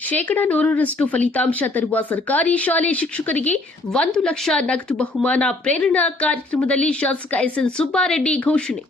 ಶೇಕಡ ನೂರರಷ್ಟು ಫಲಿತಾಂಶ ತರುವ ಸರ್ಕಾರಿ ಶಾಲೆ ಶಿಕ್ಷಕರಿಗೆ ಒಂದು ಲಕ್ಷ ನಗದು ಬಹುಮಾನ ಪ್ರೇರಣಾ ಕಾರ್ಯಕ್ರಮದಲ್ಲಿ ಶಾಸಕ ಎಸ್ಎನ್ ಸುಬ್ಬಾರೆಡ್ಡಿ ಘೋಷಣೆ.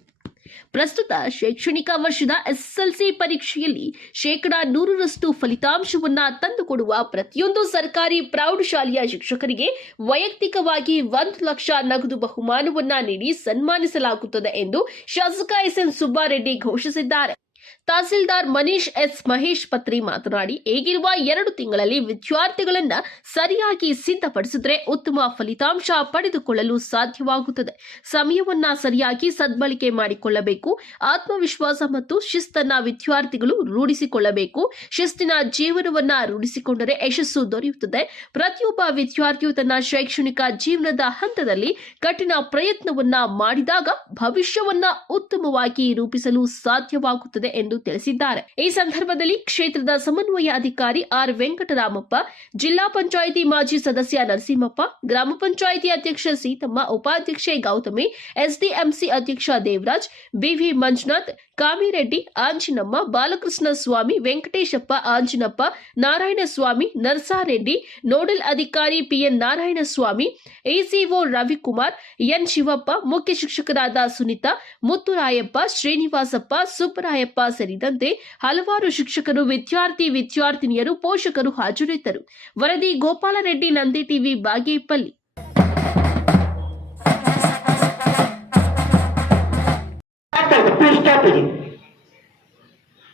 ಪ್ರಸ್ತುತ ಶೈಕ್ಷಣಿಕ ವರ್ಷದ ಎಸ್ಎಸ್ಎಲ್ಸಿ ಪರೀಕ್ಷೆಯಲ್ಲಿ ಶೇಕಡ ನೂರರಷ್ಟು ಫಲಿತಾಂಶವನ್ನು ತಂದುಕೊಡುವ ಪ್ರತಿಯೊಂದು ಸರ್ಕಾರಿ ಪ್ರೌಢಶಾಲೆಯ ಶಿಕ್ಷಕರಿಗೆ ವೈಯಕ್ತಿಕವಾಗಿ ಒಂದು ಲಕ್ಷ ನಗದು ಬಹುಮಾನವನ್ನ ನೀಡಿ ಸನ್ಮಾನಿಸಲಾಗುತ್ತದೆ ಎಂದು ಶಾಸಕ ಎಸ್ಎನ್ ಸುಬ್ಬಾರೆಡ್ಡಿ ಘೋಷಿಸಿದ್ದಾರೆ. ತಹಸೀಲ್ದಾರ್ ಮನೀಶ್ ಎಸ್ ಮಹೇಶ್ ಪತ್ರಿ ಮಾತನಾಡಿ ಈಗಿರುವ ಎರಡು ತಿಂಗಳಲ್ಲಿ ವಿದ್ಯಾರ್ಥಿಗಳನ್ನ ಸರಿಯಾಗಿ ಸಿದ್ಧಪಡಿಸಿದ್ರೆ ಉತ್ತಮ ಫಲಿತಾಂಶ ಪಡೆದುಕೊಳ್ಳಲು ಸಾಧ್ಯವಾಗುತ್ತದೆ. ಸಮಯವನ್ನ ಸರಿಯಾಗಿ ಸದ್ಬಳಕೆ ಮಾಡಿಕೊಳ್ಳಬೇಕು. ಆತ್ಮವಿಶ್ವಾಸ ಮತ್ತು ಶಿಸ್ತನ್ನ ವಿದ್ಯಾರ್ಥಿಗಳು ರೂಢಿಸಿಕೊಳ್ಳಬೇಕು. ಶಿಸ್ತಿನ ಜೀವನವನ್ನ ರೂಢಿಸಿಕೊಂಡರೆ ಯಶಸ್ಸು ದೊರೆಯುತ್ತದೆ. ಪ್ರತಿಯೊಬ್ಬ ವಿದ್ಯಾರ್ಥಿಯು ತನ್ನ ಶೈಕ್ಷಣಿಕ ಜೀವನದ ಹಂತದಲ್ಲಿ ಕಠಿಣ ಪ್ರಯತ್ನವನ್ನ ಮಾಡಿದಾಗ ಭವಿಷ್ಯವನ್ನ ಉತ್ತಮವಾಗಿ ರೂಪಿಸಲು ಸಾಧ್ಯವಾಗುತ್ತದೆ. ಎಂದು ತಿಳಿಸಿದ್ದಾರೆ. ಈ ಸಂದರ್ಭದಲ್ಲಿ ಕ್ಷೇತ್ರದ ಸಮನ್ವಯ ಅಧಿಕಾರಿ ಆರ್ ವೆಂಕಟರಾಮಪ್ಪ, ಜಿಲ್ಲಾ ಪಂಚಾಯಿತಿ ಮಾಜಿ ಸದಸ್ಯ ನರಸಿಂಹಪ್ಪ, ಗ್ರಾಮ ಪಂಚಾಯಿತಿ ಅಧ್ಯಕ್ಷ ಸೀತಮ್ಮ, ಉಪಾಧ್ಯಕ್ಷೆ ಗೌತಮಿ, ಎಸ್ಡಿಎಂಸಿ ಅಧ್ಯಕ್ಷ ದೇವರಾಜ್, ಬಿವಿ ಮಂಜುನಾಥ್, ಕಾಮಿರೆಡ್ಡಿ, ಆಂಜಿನಮ್ಮ, ಬಾಲಕೃಷ್ಣ ಸ್ವಾಮಿ, ವೆಂಕಟೇಶಪ್ಪ, ಆಂಜಿನಪ್ಪ, ನಾರಾಯಣಸ್ವಾಮಿ, ನರಸಾರೆಡ್ಡಿ, ನೋಡಲ್ ಅಧಿಕಾರಿ PN Narayanaswamy, ACO Ravikumar, N Shivappa, ಮುಖ್ಯ ಶಿಕ್ಷಕರಾದ ಸುನಿತಾ, ಮುತ್ತುರಾಯಪ್ಪ, ಶ್ರೀನಿವಾಸಪ್ಪ, ಸುಬ್ಬರಾಯಪ್ಪ ಸೇರಿದಂತೆ ಹಲವಾರು ಶಿಕ್ಷಕರು ವಿದ್ಯಾರ್ಥಿ ವಿದ್ಯಾರ್ಥಿನಿಯರು ಪೋಷಕರು ಹಾಜರಿದ್ದರು. ವರದಿ ಗೋಪಾಲರೆಡ್ಡಿ ನಂದಿ ಟಿವಿ, ಬಾಗೇಪಲ್ಲಿ.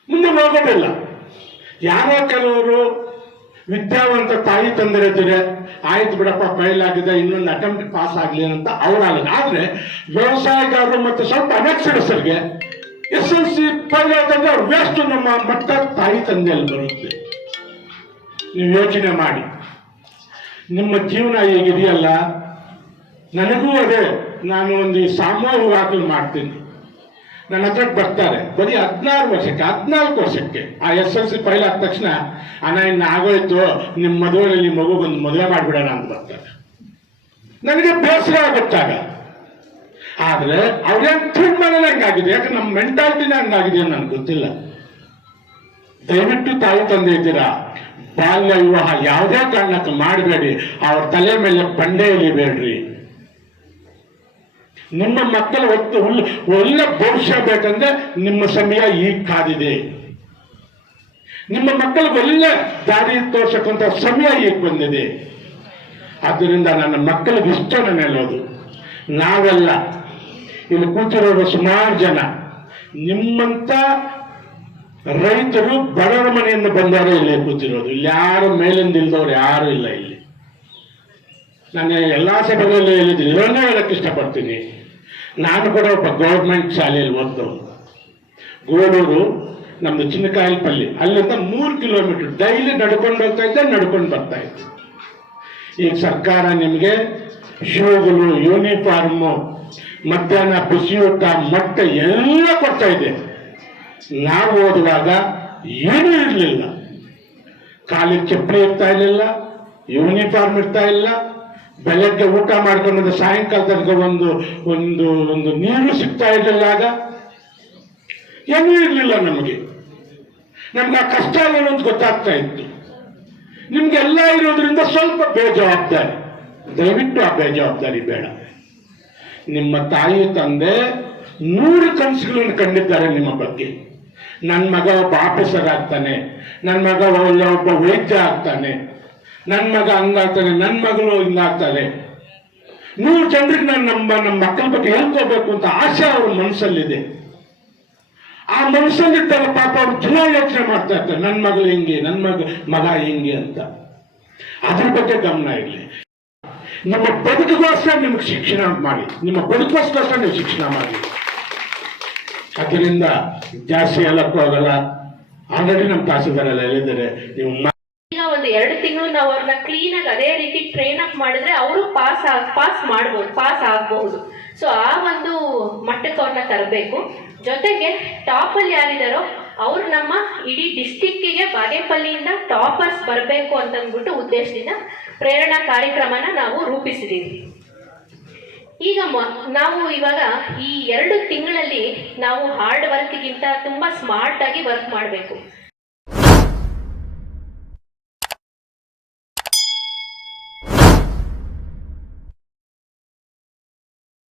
ಮುಂದೆ ಹೋಗೋದಿಲ್ಲ. ಯಾರೋ ಕೆಲವರು ವಿದ್ಯಾವಂತ ತಾಯಿ ತಂದಿರಿದ್ರೆ ಆಯ್ತು ಬಿಡಪ್ಪ ಫೈಲ್ ಆಗಿದೆ, ಇನ್ನೊಂದು ಅಟೆಂಪ್ಟ್ ಪಾಸ್ ಆಗಲಿ ಅಂತ ಅವರಾಗಲ್ಲ ಆದ್ರೆ ವ್ಯವಸಾಯಗಾರರು ಮತ್ತು ಸ್ವಲ್ಪ ಅನಕ್ಷರಸ್ಥರಿಗೆ S L C fail waste ನಮ್ಮ ಮಟ್ಟ ತಾಯಿ ತಂದೆಯಲ್ಲಿ ಬರುತ್ತೆ. ನೀವು ಯೋಚನೆ ಮಾಡಿ. ನಿಮ್ಮ ಜೀವನ ಹೇಗಿದೆಯಲ್ಲ? ನನಗೂ ಅದೇ, ನಾನು ಒಂದು ಸಾಮೂಹಿಕ ಮಾಡ್ತೀನಿ. ನನ್ನ ಹತ್ರ ಬರ್ತಾರೆ. ಬರೀ ಹದಿನಾರು ವರ್ಷಕ್ಕೆ, ಹದಿನಾಲ್ಕು ವರ್ಷಕ್ಕೆ. ಆ ಎಸ್ ಎಲ್ ಸಿ ಫೈಲ್ ಆದ ತಕ್ಷಣ, ಅಣ್ಣ, ಇನ್ನು ಆಗೋಯ್ತು. ನಿಮ್ಮ ಮದುವೆಯಲ್ಲಿ ಮಗು ಬಂದು ಮದುವೆ ಮಾಡಿಬಿಡೋಣ ಅಂತ ಬರ್ತಾರೆ. ನನಗೆ ಬೇಸರ ಆಗುತ್ತಾಗ ಆದ್ರೆ ಅವ್ರೇನ್ ಮಾಡಲ್ಲ ಹಂಗಾಗಿದೆ? ಯಾಕಂದ್ರೆ ನಮ್ಮ ಮೆಂಟಾಲಿಟಿನ ಹಂಗಾಗಿದೆ ನನ್ಗೆ ಗೊತ್ತಿಲ್ಲ. ದಯವಿಟ್ಟು ತಾಯಿ ತಂದೆ ಇದ್ದೀರಾ? ಬಾಲ್ಯ ವಿವಾಹ ಯಾವುದೇ ಕಾರಣಕ್ಕೆ ಮಾಡಬೇಡಿ. ಅವ್ರ ತಲೆ ಮೇಲೆ ಬಂಡೆ ಎಳಿಬೇಡ್ರಿ. ನಿಮ್ಮ ಮಕ್ಕಳ ಒಳ್ಳೆ ಭವಿಷ್ಯ ಬೇಕಂದ್ರೆ ನಿಮ್ಮ ಸಮಯ ಈಗ ಕಾದಿದೆ. ನಿಮ್ಮ ಮಕ್ಕಳಿಗೆ ಒಳ್ಳೆ ದಾರಿ ತೋರ್ಸಕ್ಕಂತ ಸಮಯ ಈಗ ಬಂದಿದೆ. ಆದ್ದರಿಂದ ನನ್ನ ಮಕ್ಕಳಿಗೆ ಇಷ್ಟ ನಾನು ಹೇಳೋದು. ನಾವೆಲ್ಲ ಇಲ್ಲಿ ಕೂತಿರೋರು ಸುಮಾರು ಜನ. ನಿಮ್ಮಂತ ರೈತರು ಬಡವರ ಮನೆಯಿಂದ ಬಂದವರು ಇಲ್ಲಿ ಕೂತಿರೋದು. ಇಲ್ಲಿ ಯಾರು ಮೇಲಿಂದ ಇಲ್ದವ್ರು ಯಾರು ಇಲ್ಲ ಇಲ್ಲಿ. ನಾನು ಎಲ್ಲ ಸಭೆಗಳಲ್ಲಿ ಹೇಳಿದ್ದೀನಿ. ಇದನ್ನೇ ಹೇಳಕ್ಕೆ ಇಷ್ಟಪಡ್ತೀನಿ. ನಾನು ಕೂಡ ಒಬ್ಬ ಗೌರ್ಮೆಂಟ್ ಶಾಲೆಯಲ್ಲಿ ಓದ್ದವನು ಗೋಡೂರು ನಮ್ದು ಚಿನ್ನಕಾಯಿಪಲ್ಲಿ ಅಲ್ಲಿಂದ ಮೂರು ಕಿಲೋಮೀಟರ್ ಡೈಲಿ ನಡ್ಕೊಂಡು ಹೋಗ್ತಾ ಇದ್ದೆ, ನಡ್ಕೊಂಡು ಬರ್ತಾ ಇತ್ತು ಈಗ ಸರ್ಕಾರ ನಿಮಗೆ ಶೂಗಳು ಯೂನಿಫಾರ್ಮು ಮಧ್ಯಾಹ್ನ ಬಿಸಿಯೂಟ ಮೊಟ್ಟೆ ಎಲ್ಲ ಕೊಡ್ತಾ ಇದೆ. ನಾವು ಓದುವಾಗ ಏನೂ ಇರಲಿಲ್ಲ. ಕಾಲಿಗೆ ಚಪ್ಪಲಿ ಇರ್ತಾ ಇರಲಿಲ್ಲ ಯೂನಿಫಾರ್ಮ್ ಇರ್ತಾ ಇಲ್ಲ. ಬೆಳಗ್ಗೆ ಊಟ ಮಾಡ್ಕೊಂಡು ಸಾಯಂಕಾಲ ತನಕ ಒಂದು ಒಂದು ಒಂದು ನೀರು ಸಿಗ್ತಾ ಇರಲಿಲ್ಲ ಆಗ. ಏನೂ ಇರಲಿಲ್ಲ ನಮಗೆ. ನಮ್ಗೆ ಆ ಕಷ್ಟ ಏನು ಅಂತ ಗೊತ್ತಾಗ್ತಾ ಇತ್ತು. ನಿಮ್ಗೆಲ್ಲ ಇರೋದ್ರಿಂದ ಸ್ವಲ್ಪ ಬೇಜವಾಬ್ದಾರಿ. ದಯವಿಟ್ಟು ಆ ಬೇಜವಾಬ್ದಾರಿ ಬೇಡ. ನಿಮ್ಮ ತಾಯಿ ತಂದೆ, ನೂರು ಕನಸುಗಳನ್ನು ಕಂಡಿದ್ದಾರೆ ನಿಮ್ಮ ಬಗ್ಗೆ. ನನ್ನ ಮಗ ಒಬ್ಬ ಆಫೀಸರ್ ಆಗ್ತಾನೆ ನನ್ನ ಮಗ ಒಳ್ಳೆ ಒಬ್ಬ ವೈದ್ಯ ಆಗ್ತಾನೆ ನನ್ನ ಮಗ ಹಂಗಾಗ್ತಾನೆ ನನ್ನ ಮಗಳು ಹಿಂಗಾಗ್ತಾನೆ ನೂರು ಜನರಿಗೆ ನಾನು ನಮ್ಮ ನಮ್ಮ ಮಕ್ಕಳ ಬಗ್ಗೆ ಹೇಳ್ಕೋಬೇಕು ಅಂತ ಆಸೆ ಅವ್ರ ಮನಸ್ಸಲ್ಲಿದೆ. ಆ ಮನಸ್ಸಲ್ಲಿದ್ದಾಗ ಪಾಪ ಅವ್ರು ದಿನ ಯೋಚನೆ ಮಾಡ್ತಾ ಇರ್ತಾರೆ ನನ್ನ ಮಗಳು ಹಿಂಗೆ ನನ್ನ ಮಗ ಮಗ ಹಿಂಗೆ ಅಂತ. ಅದ್ರ ಬಗ್ಗೆ ಗಮನ ಇರಲಿ. ನಿಮ್ಮ ಬದುಕಿಗೋಸ್ಕರ ನಿಮ್ಗೆ ಶಿಕ್ಷಣ ಮಾಡಿ, ನಿಮ್ಮ ಬದುಕೋಸ್ಕರ ನೀವು ಶಿಕ್ಷಣ ಮಾಡಿ. ಅದರಿಂದ ಜಾಸ್ತಿ ಹೇಳಕ್ಕೂ ಆಗಲ್ಲ. ಆಲ್ರೆಡಿ ನಮ್ಮ ಹೇಳಿದ್ದಾರೆ, ನೀವು ಒಂದು ಎರಡು ತಿಂಗಳು ನಾವು ಅವ್ರನ್ನ ಕ್ಲೀನ್ ಆಗಿ ಅದೇ ರೀತಿ ಟ್ರೈನ್ ಅಪ್ ಮಾಡಿದ್ರೆ ಅವರು ಪಾಸ್ ಪಾಸ್ ಮಾಡ್ಬೋದು ಪಾಸ್ ಆಗಬಹುದು. ಸೊ ಆ ಒಂದು ಮಟ್ಟಕ್ಕೆ ಅವ್ರನ್ನ ತರಬೇಕು. ಜೊತೆಗೆ ಅಲ್ಲಿ ಯಾರಿದಾರೋ, ಅವ್ರು ನಮ್ಮ ಇಡೀ ಡಿಸ್ಟಿಕ್ಕಿಗೆ ಬಾಗೇಪಲ್ಲಿಯಿಂದ ಟಾಪರ್ಸ್ ಬರಬೇಕು ಅಂತಂದ್ಬಿಟ್ಟು ಉದ್ದೇಶದಿಂದ ಪ್ರೇರಣಾ ಕಾರ್ಯಕ್ರಮನ ನಾವು ರೂಪಿಸಿದ್ದೀವಿ ಈಗ ನಾವು ಇವಾಗ ಈ ಎರಡು ತಿಂಗಳಲ್ಲಿ ನಾವು ಹಾರ್ಡ್ ವರ್ಕ್ಗಿಂತ ತುಂಬ ಸ್ಮಾರ್ಟ್ ಆಗಿ ವರ್ಕ್ ಮಾಡಬೇಕು.